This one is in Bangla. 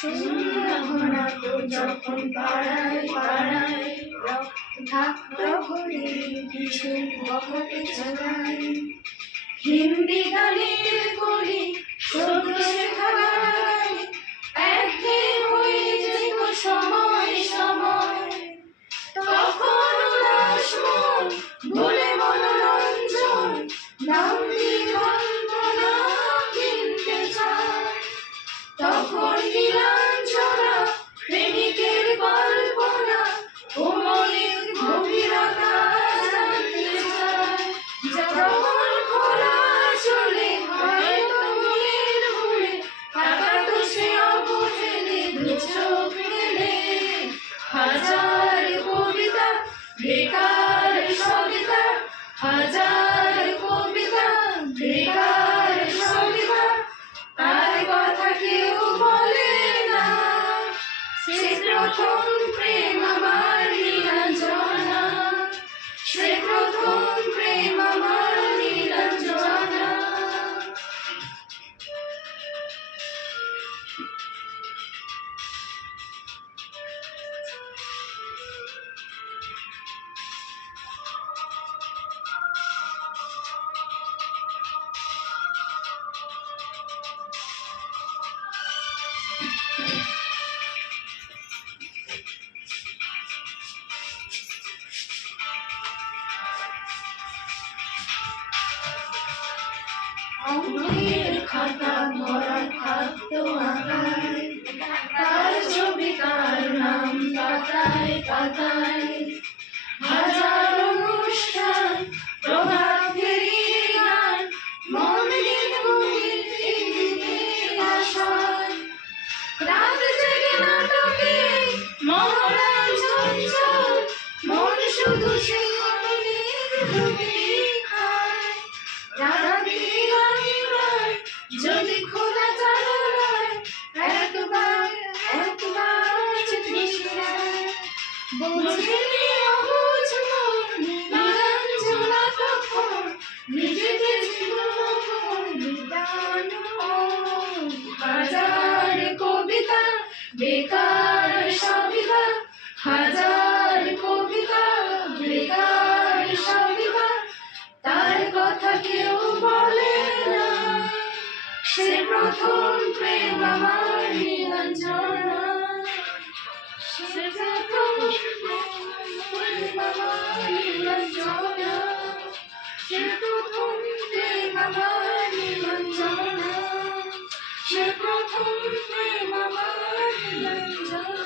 শূন্যঘনা তো যখন পাড়ায় পাড়ায় প্রহরীর কিছু বহতে চালায়। হিন্দি গানের কলি শব্দ শেখা গানে একঘেয়ে হয়ে যেত সময় সময়। তখন উদাস মন ভুলে মনোরঞ্জন নাম দিয়ে কল্পনা কিনতে চায়। তখন নীলাঞ্জনা প্রেমিকের কল্পনা ও মনের গভীরতা জানতে চায়। যখন খোলা চলে হয়তো মনের ভুলে তাকাতো সে অবহেলে দু চোখ মেলে। হাজার কবিতা বেকার সবিতা, হাজার কবিতা বেকার সবিতা, তার কথা কেউ বলে না। সে প্রথম প্রেম আমার নীলাঞ্জনা, সে প্রথম প্রেম আমার নীলাঞ্জনা। অঙ্কের খাতা ভরা খাদ্য আঁকায়, তার ছবি তার নাম পাতায় পাতায়। হাজার অনুষ্ঠান প্রভাত ফেরির গান মন দিন গভীর দিনের আশায়। রাত জেগে নাটকে মহড়ায় চঞ্চল মন শুধু সেই মনের রূপেই খায়। যদি খোলা চালায় একবার একবার তৃষ্ণায়। বোঝেনি অবুঝ মন নীলাঞ্জনা তখন নিজেকে ছিল নিদান। হাজার কবিতা বেকার সবিতা, হাজার কবিতা বেকার সবিতা, তার কথা কেউ বলে না। সে প্রথম প্রেম আমার নীলাঞ্জনা, সে প্রথম প্রেম আমার নীলাঞ্জনা, সে প্রথম প্রেম আমার নীলাঞ্জনা, সে প্রথম প্রেম আমার নীলাঞ্জনা।